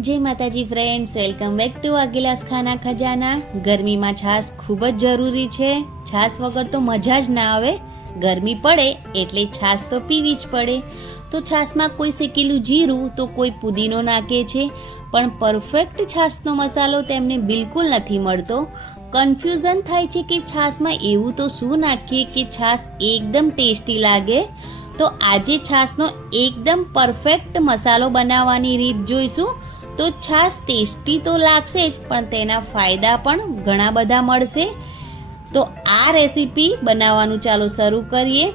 जय माताजी friends, welcome back to अगिलास खाना खजाना। गर्मी में छास खूब ज जरूरी है। छास वगर तो मजा ज ना आवे। गर्मी पड़े एटले छास तो पीवी ज पड़े। तो छास में कोई सेकेलू जीरू तो कोई पुदीनो नाखे छे, पण परफेक्ट छासनो मसालो तेमने बिल्कुल नहीं मळतो। कन्फ्यूजन थाय छे कि छास में एवुं तो शुं नाखीए कि छास एकदम टेस्टी लागे। तो आजे छासनो एकदम परफेक्ट मसालो बनाववानी रीत जोईशुं। तो छास टेस्टी तो लागशे ज, पण तेना फायदा पण घणा बधा मळशे। तो आ रेसिपी बनाववानुं चालो शरू करीए।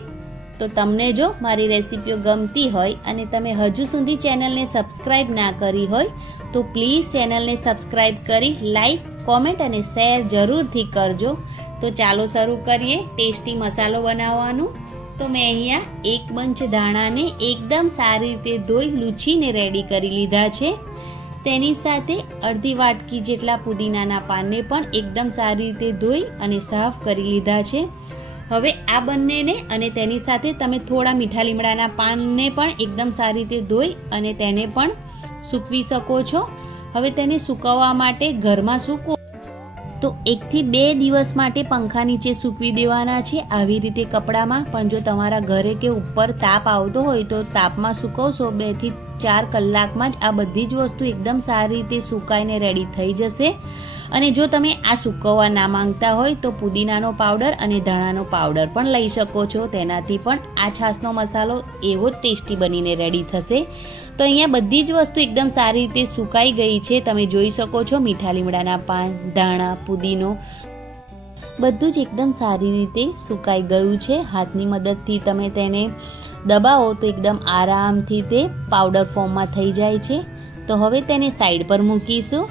तो तमने जो मारी रेसिपीओ गमती होय अने तमे हजू सुधी चेनलने सब्सक्राइब ना करी होय तो प्लीज चेनलने सब्सक्राइब करी लाइक कॉमेंट अने शेर जरूरथी करजो। तो चालो शरू करीए टेस्टी मसालो बनाववानुं। तो मैं अहींया एक बंच धाणाने एकदम सारी रीते धोई लूछीने रेडी करी लीधा छे। तेनी साथे अर्धी वाटकी जेटला पुदीनाना पानने पण एकदम सारी रीते धोई अने साफ करी लीधा छे। हवे आ बंनेने अने तेनी साथे तमे थोड़ा मीठा લીમડાના પાનને પણ एकदम सारी रीते धोई अने तेने पण सूकवी शको छो। हवे तेने सूकववा माटे घरमां सूकवो तो 1 થી 2 દિવસ માટે पंखा नीचे सूकवी देवाना छे आवी रीते कपड़ामां। पण जो तमारा घरे के ऊपर ताप आवतो होय तो तापमां सूकवशो 2 થી 4 કલાકमां ज आ बधी ज वस्तु एकदम सारी रीते सुकाईने रेडी थई जशे। अने जो तमे आ सूकववा ना मांगता होय तो पुदीनानो पाउडर अने धाणानो पाउडर पण लई शको छो। तेनाथी पण आ छासनो मसालो एवो टेस्टी बनीने रेडी थशे। तो अहींया बधी ज वस्तु एकदम सारी रीते सुकाई गई छे। तमे जोई शको छो मीठा લીમડાના पान, धाणा, पुदीनो बधुं ज एकदम सारी रीते सुकाई गयुं छे। हाथनी मददथी तमे तेने दबावो तो एकदम आरामथी ते पाउडर फॉर्ममां थई जाय छे। तो हवे तेने साइड पर मूकीशुं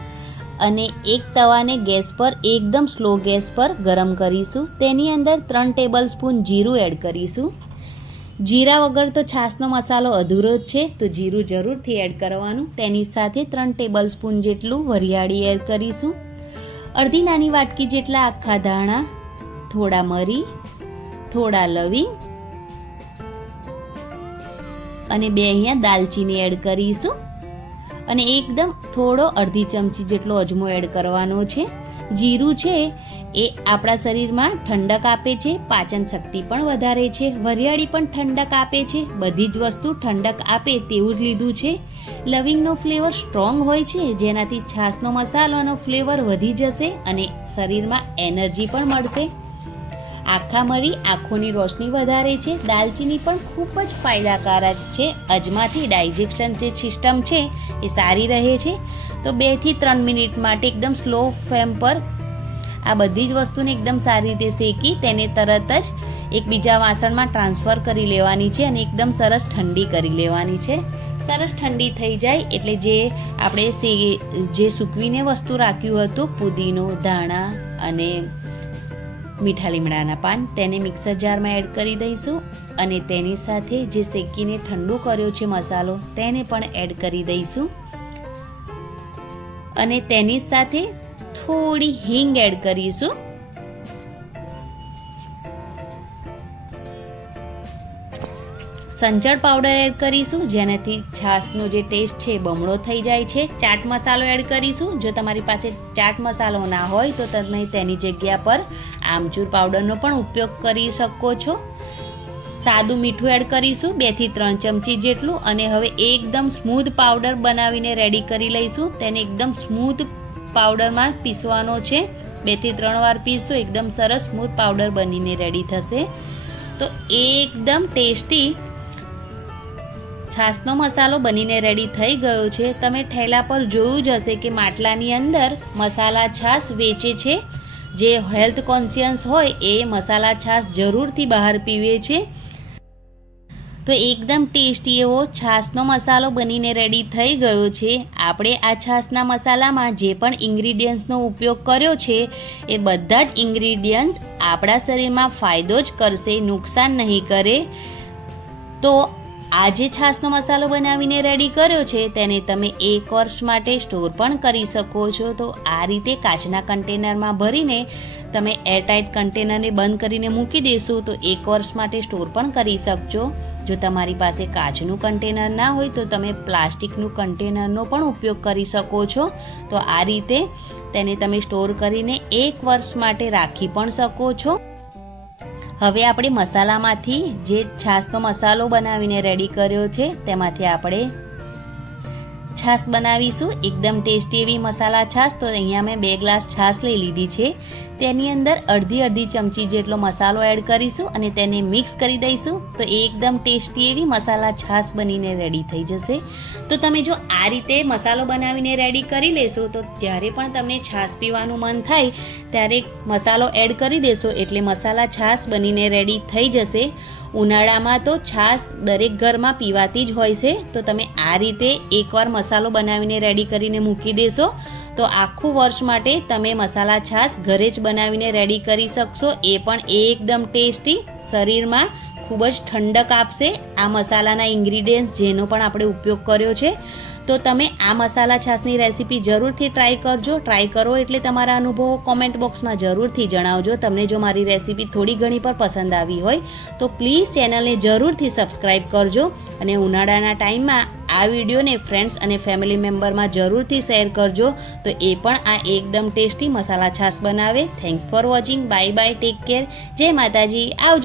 अने एक तवाने गैस पर एकदम स्लो गैस पर गरम करीशुं। तेनी अंदर 3 टेबलस्पून जीरु एड करीशुं। जीरा वगर तो छासनो मसालो अधूरो ज छे, तो जीरु जरूरथी एड करवानुं। तेनी साथे 3 टेबलस्पून जेटलुं वरियाળી एड करीशुं। अर्धी नानी वाटकी जेटला आखा धाणा, थोड़ा मरी, थोड़ा लविंग अने 2 अहींया दालचीनी एड करीशुं। अने एकदम थोड़ो अर्धी चमची जेटलो अजमो एड करवानो छे। जीरु छे ए आपणा शरीरमां ठंडक आपे छे, पाचन शक्ति पण वधारे छे, वरियाળી पण ठंडक आपे छे। बधी ज वस्तु ठंडक आपे तेवुं ज लीधुं छे। लविंगनो फ्लेवर स्ट्रोंग होय छे, जेनाथी छासनो मसालोनो फ्लेवर वधी जशे अने शरीरमां एनर्जी पण मळशे। आखा मरी आँखोनी रोशनी वधारे छे। दालचीनी पण खूब ज फायदाकारक छे। अजमाथी डाइजेशन जे सिस्टम छे ए सारी रहे छे। तो 2 થી 3 મિનિટ માટે एकदम स्लो फ्लेम पर आ बधी ज वस्तुने एकदम सारी रीते शेकी तेने तरत ज एक बीजा वासणमां ट्रांसफर करी लेवानी छे अने एकदम सरस ठंडी करी लेवानी छे। सरस ठंडी थई जाय एटले जे आपणे जे सूकवीने वस्तु राख्युं हतुं पुदीनो, धाणा अने मीठा લીમડાના પાન તેને મિક્સર જારમાં એડ કરી દઈશું અને તેની સાથે જે શેકીને ઠંડુ કર્યો છે મસાલો તેને પણ એડ કરી દઈશું અને તેની સાથે થોડી હિંગ એડ કરીશું। સંચળ પાવડર એડ કરીશું જેનાથી છાસનો જે ટેસ્ટ છે બમણો થઈ જાય છે। ચાટ મસાલો એડ કરીશું। જો તમારી પાસે ચાટ મસાલો ના હોય તો તમે તેની જગ્યા પર આમચૂર પાવડરનો પણ ઉપયોગ કરી શકો છો। સાદું મીઠું એડ કરીશું 2 થી 3 ચમચી જેટલું અને હવે એકદમ સ્મૂધ પાવડર બનાવીને રેડી કરી લઈશું। તેને એકદમ સ્મૂધ પાવડરમાં પીસવાનો છે। 2 થી 3 વાર પીસો એકદમ સરસ સ્મૂધ પાવડર બનીને રેડી થશે। તો એકદમ ટેસ્ટી છાસનો મસાલો બનીને રેડી થઈ ગયો છે। તમે ઠેલા પર જોયું જ હશે કે માટલાની અંદર મસાલા છાસ વેચે છે। જે હેલ્થ કોન્શિયસ હોય એ મસાલા છાસ જરૂરથી બહાર પીવે છે। તો એકદમ ટેસ્ટી એવો છાસનો મસાલો બનીને રેડી થઈ ગયો છે। આપણે આ છાસના મસાલામાં જે પણ ઇન્ગ્રીડિયન્ટ્સનો ઉપયોગ કર્યો છે એ બધા જ ઇન્ગ્રીડિયન્ટ્સ આપણા શરીરમાં ફાયદો જ કરશે, નુકસાન નહીં કરે। તો આ જે છાશનો મસાલો બનાવીને રેડી કર્યો છે તેને તમે 1 વર્ષ માટે સ્ટોર પણ કરી શકો છો. તો આ રીતે કાચના કન્ટેનરમાં ભરીને તમે એરટાઇટ કન્ટેનરને બંધ કરીને મૂકી દેશો તો 1 વર્ષ માટે સ્ટોર પણ કરી શકજો. જો તમારી પાસે કાચનું કન્ટેનર ના હોય તો તમે પ્લાસ્ટિકનું કન્ટેનરનો પણ ઉપયોગ કરી શકો છો. તો આ રીતે તેને તમે સ્ટોર કરીને 1 વર્ષ માટે રાખી પણ શકો છો. હવે આપણે મસાલામાંથી જે છાશનો મસાલો બનાવીને રેડી કર્યો છે તેમાંથી આપણે છાશ બનાવીશું. એકદમ ટેસ્ટી એવી મસાલા છાશ. તો અહીંયા મેં 2 ગ્લાસ છાશ લઈ લીધી છે. તેની અંદર અડધી ચમચી જેટલો મસાલો એડ કરીશું અને તેને મિક્સ કરી દઈશું. તો એકદમ ટેસ્ટી એવી મસાલા છાશ બનીને રેડી થઈ જશે. તો તમે જો આ રીતે મસાલો બનાવીને રેડી કરી લેશો તો જ્યારે પણ તમને છાશ પીવાનું મન થાય ત્યારે મસાલો એડ કરી દેશો એટલે મસાલા છાશ બનીને રેડી થઈ જશે. ઉનાળામાં તો છાશ દરેક ઘરમાં પીવાતી જ હોય છે. તો તમે આ રીતે એકવાર મસાલો બનાવીને રેડી કરીને મૂકી દેશો તો આખું વર્ષ માટે તમે મસાલા છાશ ઘરે જ બનાવીને રેડી કરી શકશો. એ પણ એકદમ ટેસ્ટી, શરીરમાં ખૂબ જ ઠંડક આપશે આ મસાલાના ઇન્ગ્રીડિયન્ટ્સ જેનો પણ આપણે ઉપયોગ કર્યો છે. તો તમે આ મસાલા છાશની રેસીપી જરૂરથી ટ્રાય કરજો. ટ્રાય કરો એટલે તમારા અનુભવો કોમેન્ટ બોક્સમાં જરૂરથી જણાવજો. તમને જો મારી રેસીપી થોડી ઘણી પર પસંદ આવી હોય તો પ્લીઝ ચેનલને જરૂરથી સબસ્ક્રાઈબ કરજો અને ઉનાળાના ટાઈમમાં આ વિડીયોને ફ્રેન્ડ્સ અને ફેમિલી મેમ્બરમાં જરૂરથી શેર કરજો તો એ પણ આ એકદમ ટેસ્ટી મસાલા છાશ બનાવે. Thanks for watching. Bye bye. Take care. જય માતાજી. આવજો.